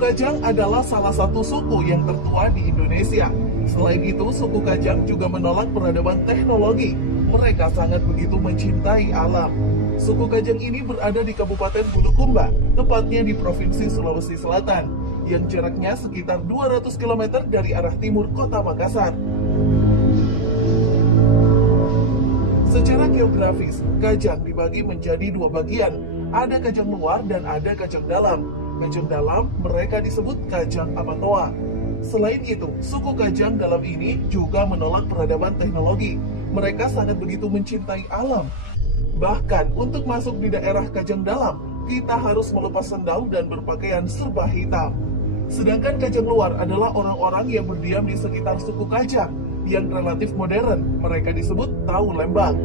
Kajang adalah salah satu suku yang tertua di Indonesia. Selain itu, suku Kajang juga menolak peradaban teknologi. Mereka sangat begitu mencintai alam. Suku Kajang ini berada di Kabupaten Bulukumba, tepatnya di Provinsi Sulawesi Selatan, yang jaraknya sekitar 200 km dari arah timur kota Makassar. Secara geografis, Kajang dibagi menjadi dua bagian. Ada Kajang luar dan ada Kajang dalam. Kajang dalam mereka disebut Kajang Amatoa. Selain itu, suku Kajang dalam ini juga menolak peradaban teknologi. Mereka sangat begitu mencintai alam. Bahkan untuk masuk di daerah Kajang dalam, kita harus melepas sendal dan berpakaian serba hitam. Sedangkan Kajang luar adalah orang-orang yang berdiam di sekitar suku Kajang yang relatif modern. Mereka disebut Tahu Lembang.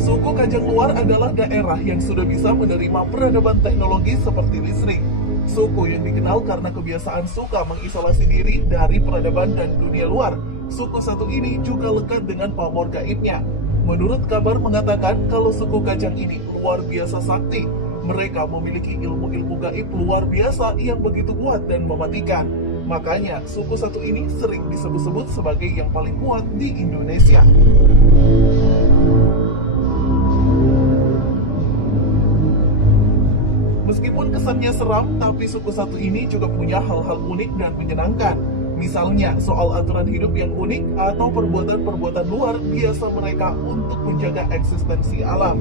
Suku Kajang luar adalah daerah yang sudah bisa menerima peradaban teknologi seperti listrik. Suku yang dikenal karena kebiasaan suka mengisolasi diri dari peradaban dan dunia luar. Suku satu ini juga lekat dengan pamor gaibnya. Menurut kabar mengatakan kalau suku Kajang ini luar biasa sakti. Mereka memiliki ilmu-ilmu gaib luar biasa yang begitu kuat dan mematikan. Makanya suku satu ini sering disebut-sebut sebagai yang paling kuat di Indonesia. Meskipun kesannya seram, tapi suku satu ini juga punya hal-hal unik dan menyenangkan. Misalnya, soal aturan hidup yang unik atau perbuatan-perbuatan luar biasa mereka untuk menjaga eksistensi alam.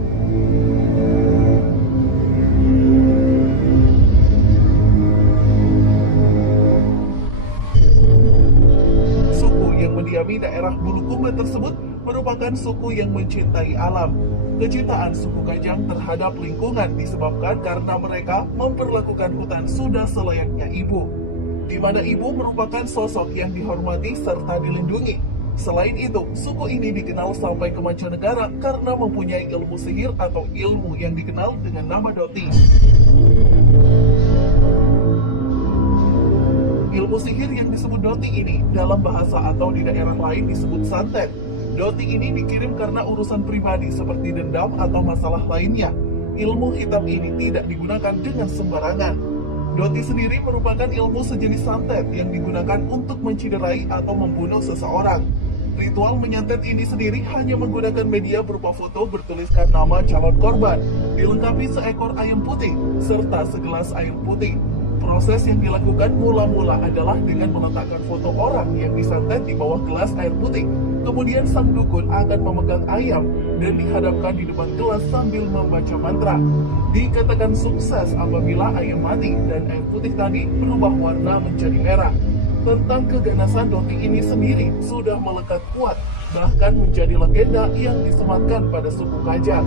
Suku yang mendiami daerah Bulukumba tersebut merupakan suku yang mencintai alam. Kecintaan suku Kajang terhadap lingkungan disebabkan karena mereka memperlakukan hutan sudah selayaknya ibu, di mana ibu merupakan sosok yang dihormati serta dilindungi. Selain itu, suku ini dikenal sampai ke mancanegara karena mempunyai ilmu sihir atau ilmu yang dikenal dengan nama Doti. Ilmu sihir yang disebut Doti ini dalam bahasa atau di daerah lain disebut santet. Doti ini dikirim karena urusan pribadi seperti dendam atau masalah lainnya. Ilmu hitam ini tidak digunakan dengan sembarangan. Doti sendiri merupakan ilmu sejenis santet yang digunakan untuk menciderai atau membunuh seseorang. Ritual menyantet ini sendiri hanya menggunakan media berupa foto bertuliskan nama calon korban, dilengkapi seekor ayam putih, serta segelas air putih. Proses yang dilakukan mula-mula adalah dengan meletakkan foto orang yang disantet di bawah gelas air putih. Kemudian sang dukun akan memegang ayam dan dihadapkan di depan gelas sambil membaca mantra. Dikatakan sukses apabila ayam mati dan air putih tadi berubah warna menjadi merah. Tentang keganasan Doti ini sendiri sudah melekat kuat, bahkan menjadi legenda yang disematkan pada suku Kajang.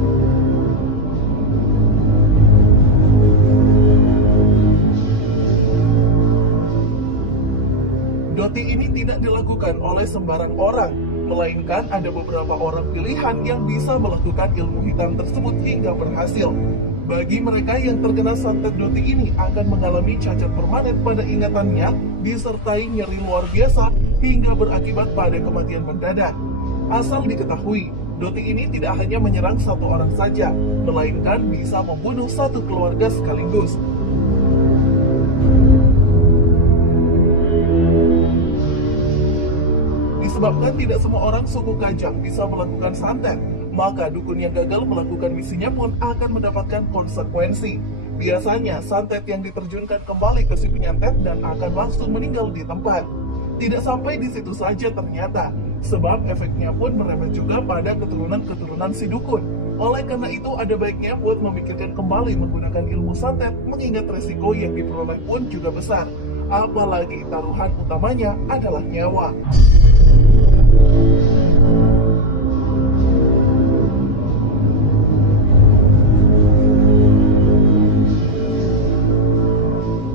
Doti ini tidak dilakukan oleh sembarang orang, melainkan ada beberapa orang pilihan yang bisa melakukan ilmu hitam tersebut hingga berhasil. Bagi mereka yang terkena santet Doti ini akan mengalami cacat permanen pada ingatannya, disertai nyeri luar biasa hingga berakibat pada kematian mendadak. Asal diketahui, Doti ini tidak hanya menyerang satu orang saja, melainkan bisa membunuh satu keluarga sekaligus. Disebabkan tidak semua orang suku Kajang bisa melakukan santet, maka dukun yang gagal melakukan misinya pun akan mendapatkan konsekuensi. Biasanya santet yang diterjunkan kembali ke si penyantet dan akan langsung meninggal di tempat. Tidak sampai di situ saja ternyata, sebab efeknya pun merembet juga pada keturunan-keturunan si dukun. Oleh karena itu ada baiknya buat memikirkan kembali menggunakan ilmu santet, mengingat resiko yang diperoleh pun juga besar. Apalagi taruhan utamanya adalah nyawa.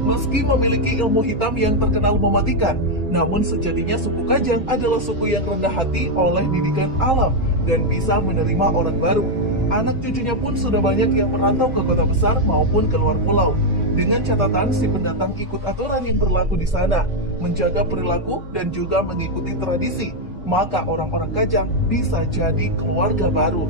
Meski memiliki ilmu hitam yang terkenal mematikan, namun sejatinya suku Kajang adalah suku yang rendah hati oleh didikan alam dan bisa menerima orang baru. Anak cucunya pun sudah banyak yang merantau ke kota besar maupun ke luar pulau. Dengan catatan si pendatang ikut aturan yang berlaku di sana, menjaga perilaku dan juga mengikuti tradisi, maka orang-orang Kajang bisa jadi keluarga baru.